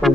What's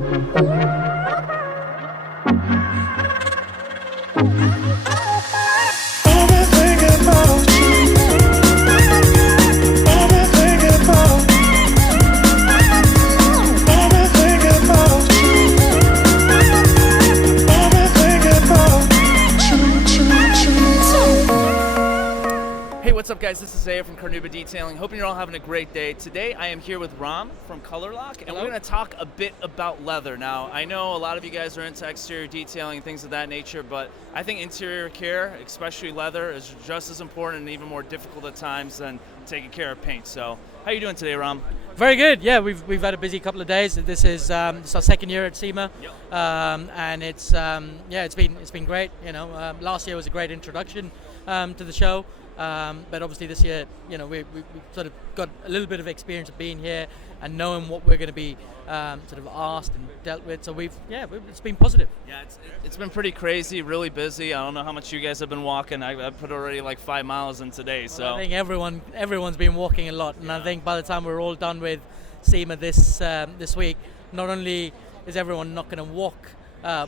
up, guys? This is Zaya from CarNewba Detailing. Hoping you're all having a great day. Today I am here with Ram from COLOURLOCK, and we're going to talk a bit about leather. Now, I know a lot of you guys are into exterior detailing and things of that nature, but I think interior care, especially leather, is just as important and even more difficult at times than taking care of paint. So, how are you doing today, Ram? Very good. Yeah, we've had a busy couple of days. This is our second year at SEMA, and it's been great. You know, last year was a great introduction to the show. But obviously this year, you know, we sort of got a little bit of experience of being here and knowing what we're going to be sort of asked and dealt with. So it's been positive. Yeah, it's been pretty crazy, really busy. I don't know how much you guys have been walking. I've put already like 5 miles in today. So well, I think everyone's been walking a lot, and I think by the time we're all done with SEMA this week, not only is everyone not going to walk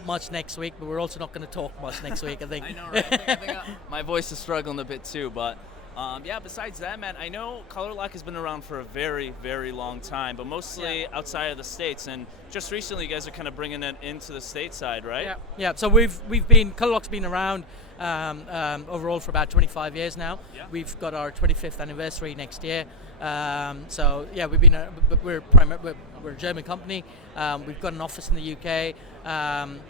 much next week, but we're also not going to talk much next week, I think. I know, right? I think my voice is struggling a bit too, but yeah, besides that, man, I know COLOURLOCK has been around for a very, very long time, but mostly outside of the States, and just recently you guys are kind of bringing it into the stateside, right? Yeah. So COLOURLOCK's been around overall for about 25 years now. Yeah. We've got our 25th anniversary next year. So yeah, we're a German company. We've got an office in the UK,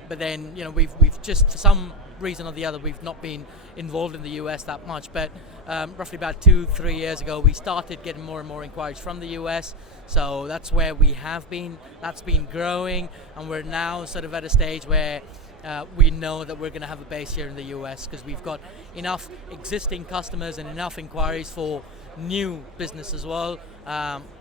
but then you know we've just for some reason or the other we've not been involved in the US that much. But roughly about 2-3 years ago, we started getting more and more inquiries from the US. So that's where we have been. That's been growing, and we're now sort of at a stage where we know that we're going to have a base here in the US because we've got enough existing customers and enough inquiries for new business as well,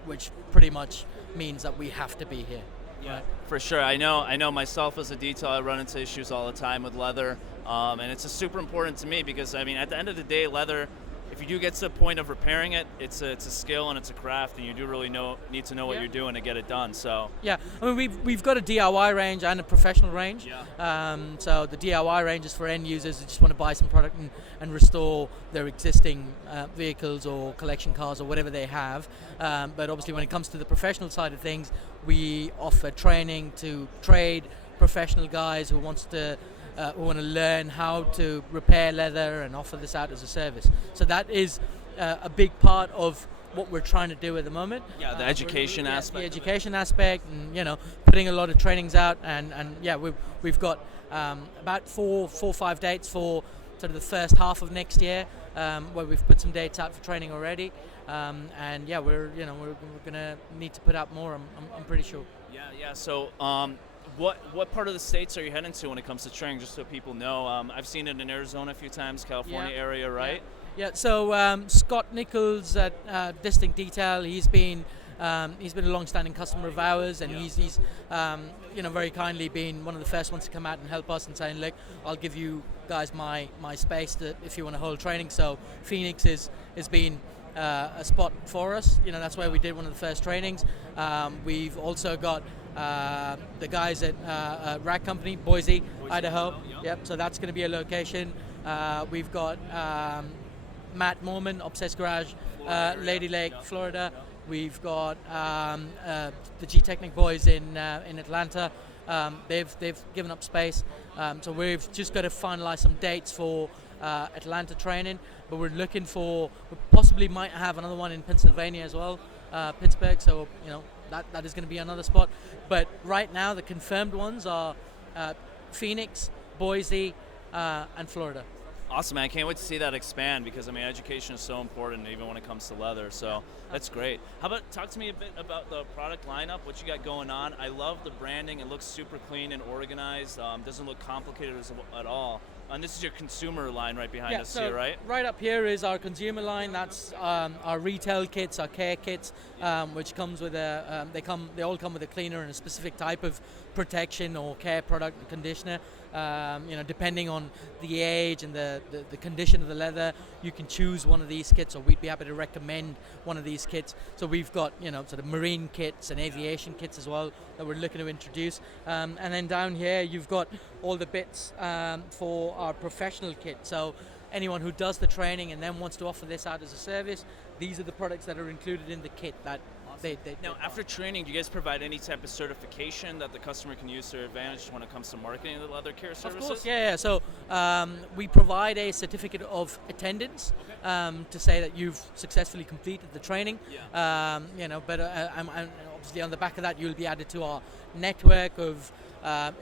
which pretty much means that we have to be here. Yeah, for sure. I know myself as a detailer, I run into issues all the time with leather, and it's super important to me because I mean, at the end of the day, leather, if you do get to the point of repairing it, it's a skill and it's a craft, and you do really need to know what you're doing to get it done. So yeah, I mean we've got a DIY range and a professional range. Yeah. So the DIY range is for end users who just want to buy some product and restore their existing vehicles or collection cars or whatever they have. But obviously, when it comes to the professional side of things, we offer training to trade professional guys who want to learn how to repair leather and offer this out as a service. So that is a big part of what we're trying to do at the moment. Yeah, the education aspect. The education aspect, and you know, putting a lot of trainings out, and yeah, we've got about four or five dates for sort of the first half of next year, where we've put some dates out for training already. And yeah, we're gonna need to put out more. I'm pretty sure. Yeah. So. What part of the States are you heading to when it comes to training, just so people know? I've seen it in Arizona a few times, California area, right? Yeah. So Scott Nichols at Distinct Detail, he's been a long-standing customer of ours, and he's very kindly been one of the first ones to come out and help us and saying, look, I'll give you guys my space if you want to hold training. So Phoenix has been a spot for us. You know, that's where we did one of the first trainings. We've also got the guys at Rack Company, Boise, Idaho. Yep. So that's going to be a location. We've got Matt Mormon, Obsessed Garage, Lady Lake, Florida. We've got the G-Technic boys in Atlanta. They've given up space. So we've just got to finalize some dates for Atlanta training. But we possibly might have another one in Pennsylvania as well, Pittsburgh. So you know. That is going to be another spot, but right now the confirmed ones are Phoenix, Boise, and Florida. Awesome, man! I can't wait to see that expand because I mean education is so important, even when it comes to leather. So that's great. How about talk to me a bit about the product lineup? What you got going on? I love the branding. It looks super clean and organized. Doesn't look complicated at all. And this is your consumer line right behind Yeah, us so here, right? right up here is our consumer line. That's our retail kits, our care kits, which comes with a. They all come with a cleaner and a specific type of protection or care product and conditioner. Depending on the age and the condition of the leather, you can choose one of these kits, or we'd be happy to recommend one of these kits. So we've got sort of marine kits and aviation kits as well that we're looking to introduce. And then down here you've got all the bits for our professional kit. So anyone who does the training and then wants to offer this out as a service, these are the products that are included in the kit that Now, after training, do you guys provide any type of certification that the customer can use to their advantage when it comes to marketing the leather care services? Of course, yeah. So we provide a certificate of attendance to say that you've successfully completed the training. Yeah. But I'm obviously on the back of that, you'll be added to our network of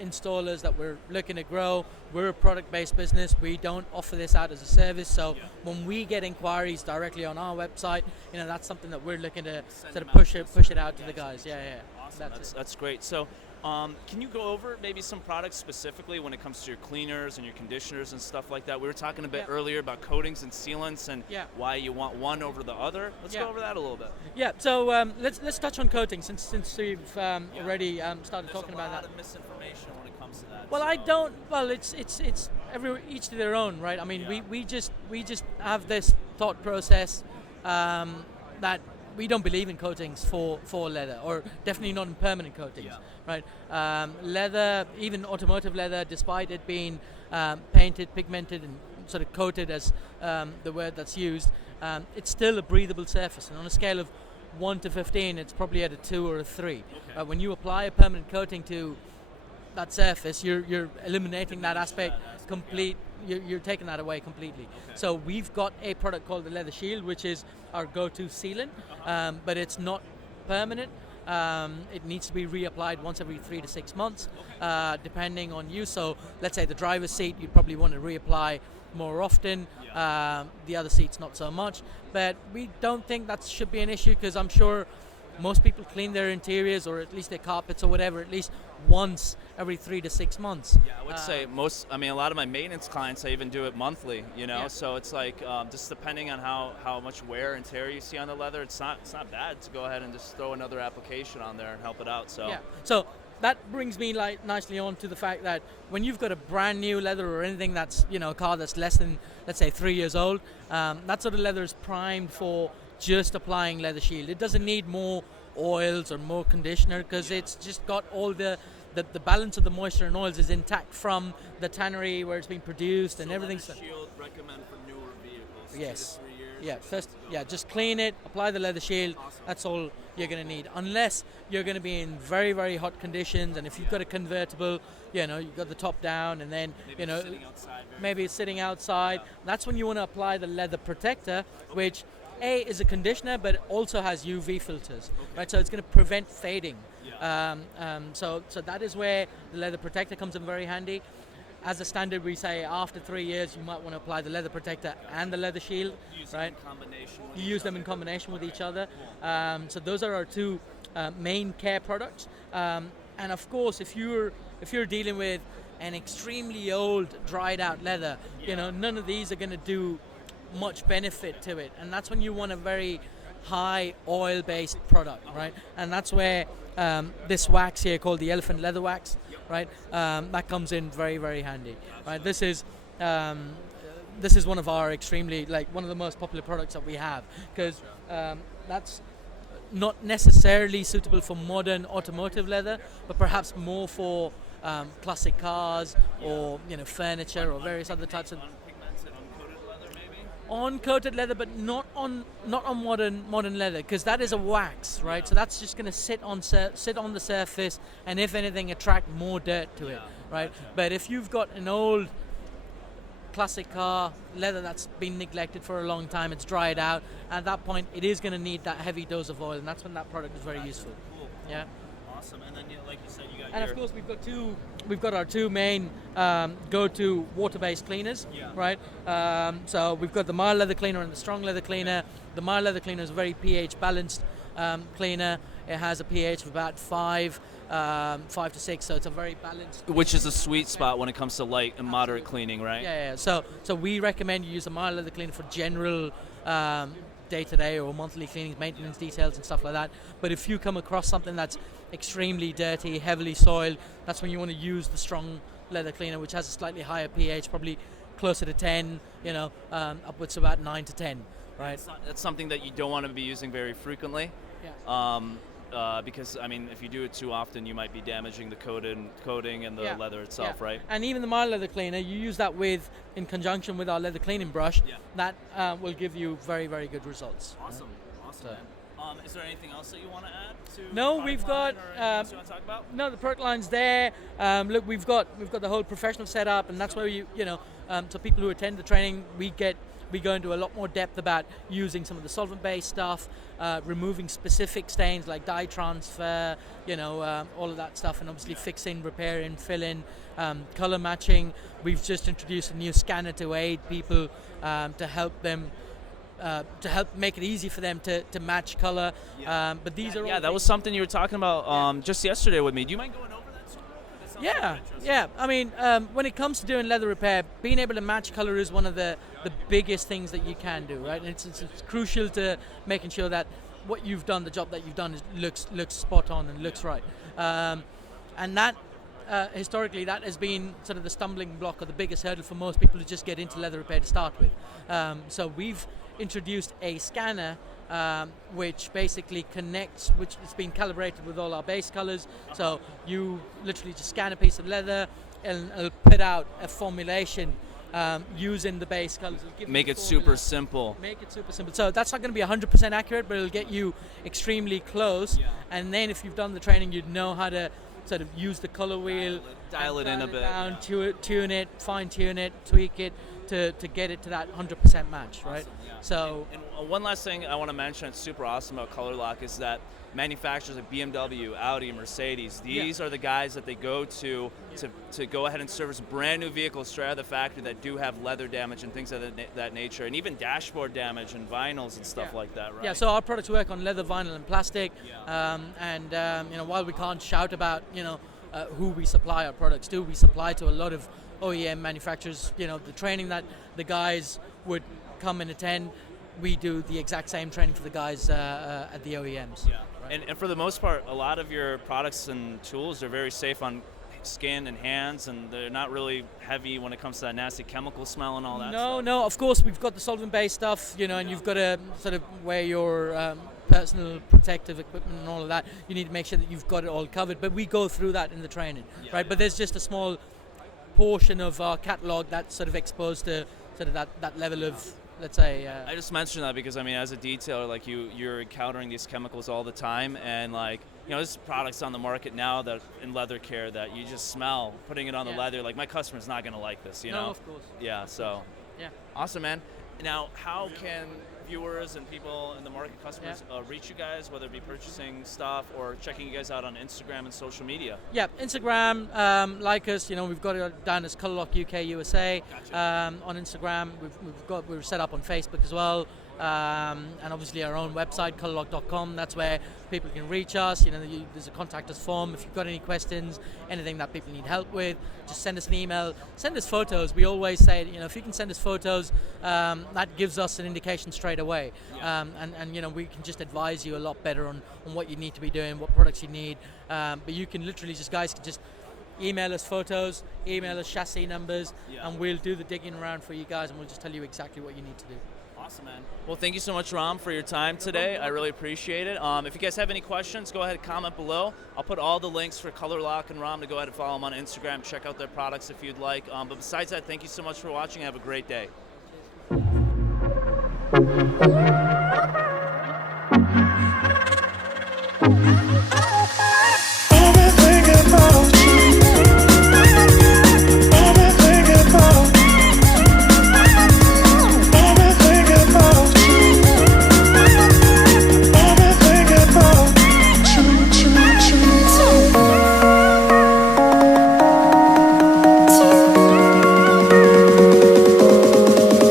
installers that we're looking to grow. We're a product-based business. We don't offer this out as a service. So when we get inquiries directly on our website, that's something that we're looking to sort of push it out to the guys. Yeah. Awesome. That's great. So can you go over maybe some products specifically when it comes to your cleaners and your conditioners and stuff like that? We were talking a bit earlier about coatings and sealants and why you want one over the other. Let's go over that a little bit. Yeah. So let's touch on coatings since we've already started talking about that. There's a lot of misinformation when it comes to that. Well, I don't. Well, it's each to their own, right? I mean, we just have this thought process that we don't believe in coatings for leather, or definitely not in permanent coatings, right? Leather, even automotive leather, despite it being painted, pigmented, and sort of coated as the word that's used, it's still a breathable surface. And on a scale of 1 to 15, it's probably at a 2 or a 3. Okay. When you apply a permanent coating to that surface, you're eliminating that aspect complete. You're taking that away completely. Okay. So we've got a product called the Leather Shield, which is our go-to sealant, but it's not permanent. It needs to be reapplied once every 3 to 6 months, depending on use. So let's say the driver's seat, you'd probably want to reapply more often. The other seats, not so much. But we don't think that should be an issue, because I'm sure most people clean their interiors, or at least their carpets or whatever, at least once every 3 to 6 months. Yeah, I would say a lot of my maintenance clients, I even do it monthly, so it's like just depending on how much wear and tear you see on the leather, it's not bad to go ahead and just throw another application on there and help it out. So that brings me nicely on to the fact that when you've got a brand new leather, or anything that's a car that's less than, let's say, 3 years old, that sort of leather is primed for just applying Leather Shield. It doesn't need more oils or more conditioner, because it's just got all the balance of the moisture and oils is intact from the tannery where it's been produced, and everything. Leather Shield recommend for newer vehicles. Yes. 2 to 3 years. Yeah. First, just clean it, apply the Leather Shield. Awesome. That's all you're going to need, unless you're going to be in very, very hot conditions, and if you've got a convertible, you've got the top down, and then maybe it's sitting outside. That's when you want to apply the leather protector, which is a conditioner, but also has UV filters, right? So it's going to prevent fading. So that is where the leather protector comes in very handy. As a standard, we say after 3 years, you might want to apply the leather protector and the Leather Shield, right? You use them in combination with each other. So those are our two main care products. And of course, if you're dealing with an extremely old, dried out leather, none of these are going to do much benefit to it, and that's when you want a very high oil-based product, right? And that's where this wax here, called the elephant leather wax, right? That comes in very, very handy, right? This is one of our extremely, one of the most popular products that we have, because that's not necessarily suitable for modern automotive leather, but perhaps more for classic cars, or furniture, or various other types of uncoated leather, but not on modern leather, because that is a wax, right? So that's just going to sit on the surface, and if anything, attract more dirt to it, right? But if you've got an old classic car leather that's been neglected for a long time, it's dried out, at that point it is going to need that heavy dose of oil, and that's when that product is very useful. Cool. Awesome. And then, like you said, you got of course, we've got our two main go-to water-based cleaners, right? So we've got the mild leather cleaner and the strong leather cleaner. The mild leather cleaner is a very pH balanced cleaner. It has a pH of about 5 to 6, so it's a very balanced. Which is a sweet spot when it comes to light and moderate cleaning, right? Yeah. So we recommend you use a mild leather cleaner for general day-to-day or monthly cleanings, maintenance details and stuff like that. But if you come across something that's extremely dirty, heavily soiled, that's when you want to use the strong leather cleaner, which has a slightly higher pH, probably closer to 10, upwards to about 9 to 10, right? That's something that you don't want to be using very frequently. Yeah. Because, I mean, if you do it too often, you might be damaging the coating and the leather itself, right? And even the mild leather cleaner, you use that in conjunction with our leather cleaning brush, that will give you very, very good results. Awesome, awesome. Man. Is there anything else that you want to add to? No, we've got. You want to talk about? No, the product line's there. Look, we've got the whole professional setup, and that's where so people who attend the training, we go into a lot more depth about using some of the solvent-based stuff, removing specific stains like dye transfer, all of that stuff, and obviously fixing, repairing, filling, color matching. We've just introduced a new scanner to aid people to help them. To help make it easy for them to match color. But these are all that was something you were talking about just yesterday with me. Do you mind going over that sort of? Yeah. I mean, when it comes to doing leather repair, being able to match color is one of the biggest things that you can do, right? And it's crucial to making sure that what you've done, the job that you've done, looks spot on and looks right. And that historically, that has been sort of the stumbling block or the biggest hurdle for most people to just get into leather repair to start with. So we've introduced a scanner which basically connects, which has been calibrated with all our base colors. So you literally just scan a piece of leather and it'll put out a formulation using the base colors. Make it super simple. So that's not going to be 100% accurate, but it'll get you extremely close. And then if you've done the training, you'd know how to sort of use the color wheel, dial it in a bit, down, tune it, fine tune it, tweak it to get it to that 100% match, right? Awesome, yeah. So, and one last thing I want to mention that's super awesome about COLOURLOCK is that manufacturers like BMW, Audi, Mercedes, these are the guys that they go to go ahead and service brand new vehicles straight out of the factory that do have leather damage and things of that nature, and even dashboard damage and vinyls and stuff like that, right? Yeah, so our products work on leather, vinyl, and plastic. While we can't shout about who we supply our products to, we supply to a lot of OEM manufacturers. The training that the guys would come and attend, we do the exact same training for the guys at the OEMs. Yeah. Right? And for the most part, a lot of your products and tools are very safe on skin and hands, and they're not really heavy when it comes to that nasty chemical smell and all that stuff. No, of course we've got the solvent-based stuff, and you've got to sort of wear your personal protective equipment and all of that. You need to make sure that you've got it all covered, but we go through that in the training, right? But there's just a small portion of our catalog that's sort of exposed to sort of that level of, let's say. I just mentioned that because, I mean, as a detailer, like you're encountering these chemicals all the time, and there's products on the market now that in leather care that you just smell putting it on the leather. Like, my customer's not going to like this, No, of course. Yeah, so. Yeah. Awesome, man. Now, how can viewers and people in the market, customers, reach you guys, whether it be purchasing stuff or checking you guys out on Instagram and social media? Yeah, Instagram, like us, we've got it down as COLOURLOCK UK USA. Gotcha. On Instagram, we're set up on Facebook as well. And obviously our own website, colourlock.com. That's where people can reach us. There's a contact us form. If you've got any questions, anything that people need help with, just send us an email. Send us photos. We always say, if you can send us photos, that gives us an indication straight away. Yeah. And we can just advise you a lot better on what you need to be doing, what products you need. But you can literally guys can just email us photos, email us chassis numbers, and we'll do the digging around for you guys, and we'll just tell you exactly what you need to do. Awesome, man. Well, thank you so much, Ram, for your time today. I really appreciate it. If you guys have any questions, go ahead and comment below. I'll put all the links for COLOURLOCK and Ram to go ahead and follow them on Instagram. Check out their products if you'd like. But besides that, thank you so much for watching. Have a great day.